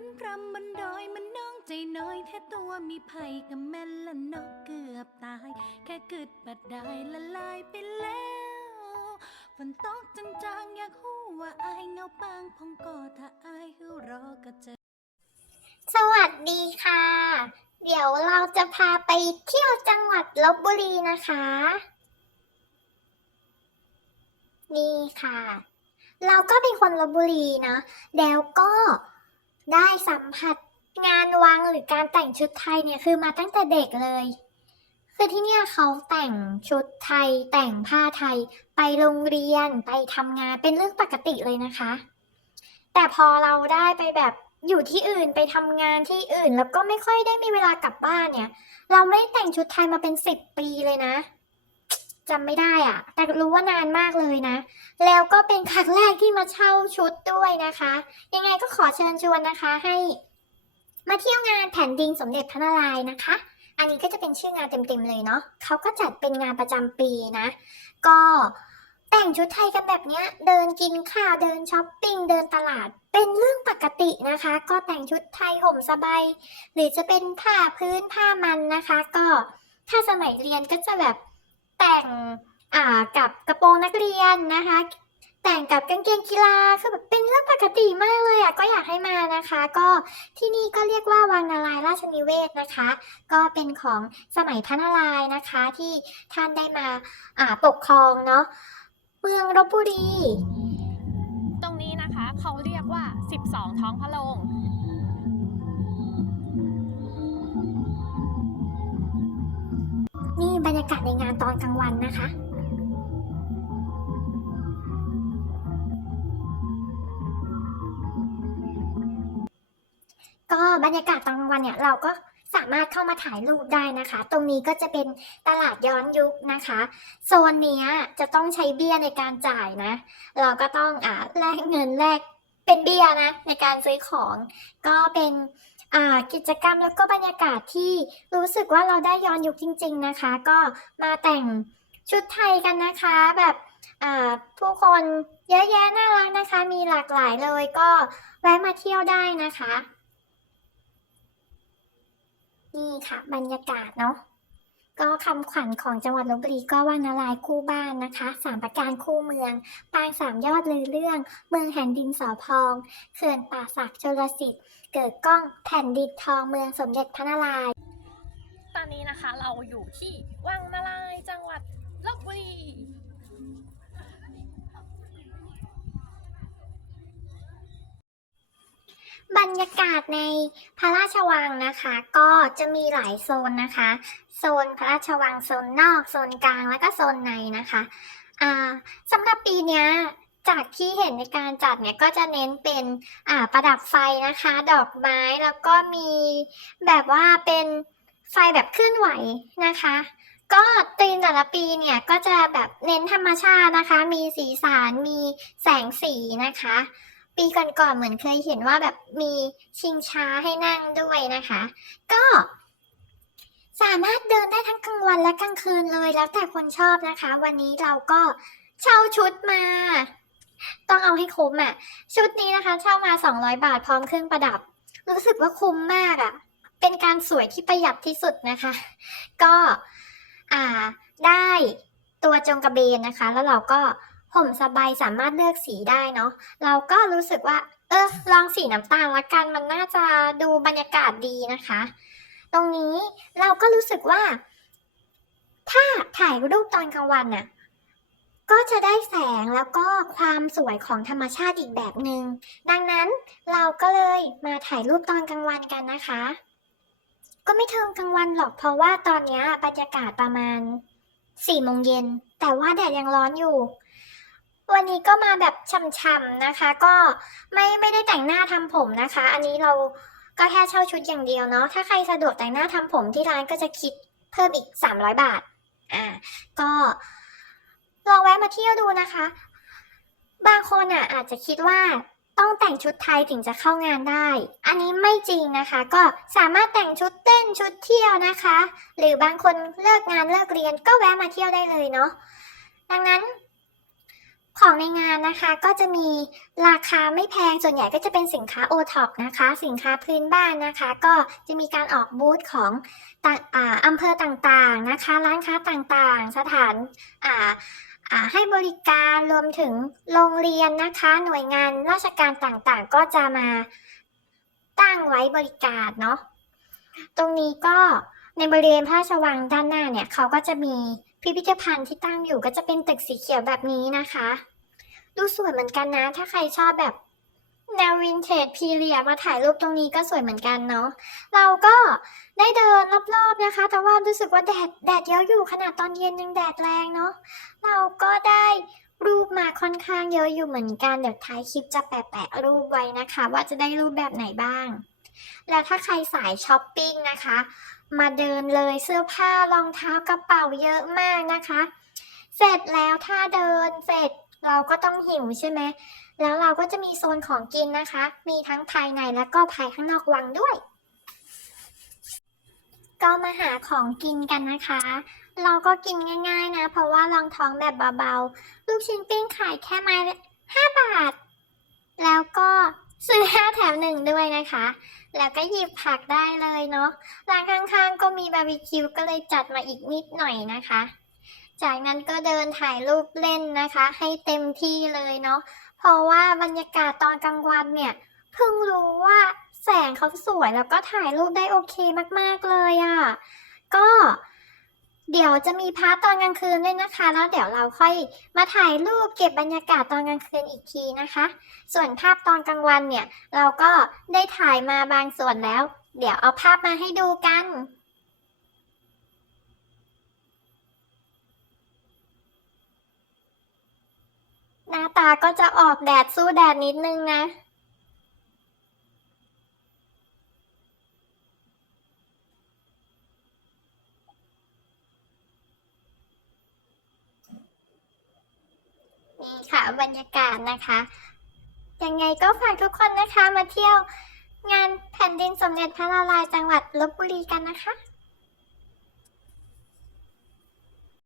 นพรำบนดอยมันน้องใจน้อยแท้ตัวมีภัยกับแม่ละนกเกือบตาย แค่กึดบัดได้ละลายไปแล้วฝนตกจางๆอยากหู้ว่าอายเงาปางพองกอถ้าอายหูรอก็เจอ สวัสดีค่ะ เดี๋ยวเราจะพาไปเที่ยวจังหวัดลบบุรีนะคะ นี่ค่ะ เราก็เป็นคนลบบุรีนะ แล้วก็ ได้สัมผัสงานวังหรือการแต่งชุดไทยเนี่ยคือมาตั้งแต่เด็กเลย คือที่เนี่ยเขาแต่งชุดไทย แต่งผ้าไทย ไปโรงเรียนไปทำงานเป็นเรื่องปกติเลยนะคะ แต่พอเราได้ไปแบบอยู่ที่อื่นไปทำงานที่อื่น แล้วก็ไม่ค่อยได้มีเวลากลับบ้านเนี่ย เราไม่ได้แต่งชุดไทยมาเป็นสิบปีเลยนะ จำไม่ได้อะแต่รู้ว่านานมากเลยนะ แล้วก็เป็นครั้งแรกที่มาเช่าชุดด้วยนะคะ ยังไงก็ขอเชิญชวนนะคะให้ มาเที่ยวงานแผ่นดินสมเด็จพระนารายณ์นะคะ อันนี้ก็จะเป็นชื่องานเต็มๆเลยเนาะเขาก็จัดเป็นงานประจำปีนะ ก็แต่งชุดไทยกันแบบเนี้ย เดินกินข้าว เดินช้อปปิ้ง เดินตลาด เป็นเรื่องปกตินะคะ ก็แต่งชุดไทยห่มสบาย หรือจะเป็นผ้าพื้นผ้ามันนะคะ ก็ถ้าสมัยเรียนก็จะแบบ แต่งอ่ากับกระโปรงนักเรียนนะคะ แต่งกับกางเกงกีฬาคือแบบเป็นเรื่องปกติมากเลยอะก็อยากให้มานะคะ ก็ที่นี่ก็เรียกว่าวังนารายราชนิเวศนะคะ ก็เป็นของสมัยพระนารายณ์นะคะที่ท่านได้มาอ่าปกครองเนาะเมืองลบบุรี ตรงนี้นะคะเขาเรียกว่า 12 ท้องพระโรง นี่บรรยากาศในงานตอนกลางวันนะคะ ก็บรรยากาศตอนกลางวันเนี่ยเราก็สามารถเข้ามาถ่ายรูปได้นะคะ ตรงนี้ก็จะเป็นตลาดย้อนยุคนะคะ โซนนี้จะต้องใช้เบี้ยในการจ่ายนะ เราก็ต้องอ่าแลกเงินแลกเป็นเบี้ยนะในการซื้อของ ก็เป็น กิจกรรมแล้วก็บรรยากาศที่รู้สึกว่าเราได้ย้อนยุคจริง ๆนะคะ ก็มาแต่งชุดไทยกันนะคะ แบบผู้คนเยอะแยะน่ารักนะคะ มีหลากหลายเลยก็แวะมาเที่ยวได้นะคะ นี่ค่ะบรรยากาศเนาะ ก็คำขวัญของจังหวัดลบบุรีก็ว่านารายคู่บ้านนะคะสามประการคู่เมือง ปางสามยอดลือเรื่อง เมืองแห่งดินสอพองเขื่อนป่าศักดิ์ชลสิทธิ์ เกิดกล้องแผ่นดินทองเมืองสมเด็จพระนารายณ์ตอนนี้นะคะเราอยู่ที่วังนารายจังหวัดลบบุรี บรรยากาศในพระราชวังนะคะ ก็จะมีหลายโซนนะคะ โซนพระราชวังโซนนอกโซนกลางแล้วก็โซนในนะคะอ่าสำหรับปีนี้จากที่เห็นในการจัดเนี่ยก็จะเน้นเป็นอ่าประดับไฟนะคะ ดอกไม้แล้วก็มีแบบว่าเป็นไฟแบบเคลื่อนไหวนะคะ ก็ธีมแต่ละปีเนี่ยก็จะแบบเน้นธรรมชาตินะคะ มีสีสันมีแสงสีนะคะ ปีก่อนๆเหมือนเคยเห็นว่าแบบมีชิงช้าให้นั่งด้วยนะคะ ก็สามารถเดินได้ทั้งกลางวันและกลางคืนเลยแล้วแต่คนชอบนะคะ วันนี้เราก็เช่าชุดมา ต้องเอาให้คุ้มอะ ชุดนี้นะคะ เช่ามา 200 บาทพร้อมเครื่องประดับ รู้สึกว่าคุ้มมากอะ เป็นการสวยที่ประหยัดที่สุดนะคะ ก็อ่าได้ตัวจงกระเบนนะคะ แล้วเราก็ ห่มสบายสามารถเลือกสีได้เนาะเราก็รู้สึกว่า เออลองสีน้ำตาลละกันมันน่าจะดูบรรยากาศดีนะคะ ตรงนี้เราก็รู้สึกว่า ถ้าถ่ายรูปตอนกลางวันน่ะก็จะได้แสงแล้วก็ความสวยของธรรมชาติอีกแบบหนึง่งดังนั้นเราก็เลยมาถ่ายรูปตอนกลางวันกันนะคะ ก็ไม่เทิงกลางวันหรอกเพราะว่าตอนนี้บรรยากาศประมาณสี่โมงเย็น แต่ว่าแดดยังร้อนอยู่ วันนี้ก็มาแบบช่ำๆนะคะ ก็ไม่ไม่ได้แต่งหน้าทำผมนะคะ อันนี้เราก็แค่เช่าชุดอย่างเดียวเนาะถ้าใครสะดวกแต่งหน้าทำผมที่ร้านก็จะคิดเพิ่มอีก 300 บาทอ่าก็ลองแวะมาเที่ยวดูนะคะ บางคนอะอาจจะคิดว่าต้องแต่งชุดไทยถึงจะเข้างานได้ อันนี้ไม่จริงนะคะ ก็สามารถแต่งชุดเต้นชุดเที่ยวนะคะ หรือบางคนเลิกงานเลิกเรียนก็แวะมาเที่ยวได้เลยเนาะดังนั้น ของในงานนะคะก็จะมีราคาไม่แพงส่วนใหญ่ก็จะเป็นสินค้าโอท็อปนะคะ สินค้าพื้นบ้านนะคะ ก็จะมีการออกบูธของออำเภอต่างๆนะคะ ร้านค้าต่างๆ สถานให้บริการรวมถึงโรงเรียนนะคะ หน่วยงานราชการต่างๆ ก็จะมาตั้งไว้บริการเนาะตรงนี้ก็ ในบริเวณพระราชวังด้านหน้าเนี่ยเขาก็จะมีพิพิธภัณฑ์ที่ตั้งอยู่ก็จะเป็นตึกสีเขียวแบบนี้นะคะ ดูสวยเหมือนกันนะ ถ้าใครชอบแบบแนววินเทจพีเรียมาถ่ายรูปตรงนี้ก็สวยเหมือนกันเนาะเราก็ได้เดินรอบๆนะคะ แต่ว่ารู้สึกว่าแดดแดดเยอะอยู่ขนาดตอนเย็นยังแดดแรงเนาะเราก็ได้รูปมาค่อนข้างเยอะอยู่เหมือนกันเดี๋ยวท้ายคลิปจะแปะๆรูปไว้นะคะ ว่าจะได้รูปแบบไหนบ้าง แล้วถ้าใครสายช้อปปิ้งนะคะ มาเดินเลยเสื้อผ้ารองเท้ากระเป๋าเยอะมากนะคะ เสร็จแล้วถ้าเดินเสร็จเราก็ต้องหิวใช่ไหมแล้วเราก็จะมีโซนของกินนะคะ มีทั้งภายในและก็ภายข้างนอกวังด้วย ก็มาหาของกินกันนะคะ เราก็กินง่าย ๆ นะ เพราะว่าลองท้องแบบเบาๆ ลูกชิ้นปิ้งขายแค่ไม้ห้าบาท หนึ่งด้วยนะคะ แล้วก็หยิบผักได้เลยเนาะร้านข้างๆ ก็มีบาร์บีคิวก็เลยจัดมาอีกนิดหน่อยนะคะ จากนั้นก็เดินถ่ายรูปเล่นนะคะ ให้เต็มที่เลยเนาะเพราะว่าบรรยากาศตอนกลางวันเนี่ยเพิ่งรู้ว่าแสงเขาสวยแล้วก็ถ่ายรูปได้โอเคมากๆเลยอะ่ะก็ เดี๋ยวจะมีพาร์ตตอนกลางคืนด้วยนะคะ แล้วเดี๋ยวเราค่อยมาถ่ายรูปเก็บบรรยากาศตอนกลางคืนอีกทีนะคะ ส่วนภาพตอนกลางวันเนี่ย เราก็ได้ถ่ายมาบางส่วนแล้ว เดี๋ยวเอาภาพมาให้ดูกันหน้าตาก็จะออกแดดสู้แดดนิดนึงนะ นี่ค่ะ บรรยากาศนะคะ ยังไงก็ฝากทุกคนนะคะมาเที่ยวงานแผ่นดินสมเด็จพระนารายณ์จังหวัดลบบุรีกันนะคะ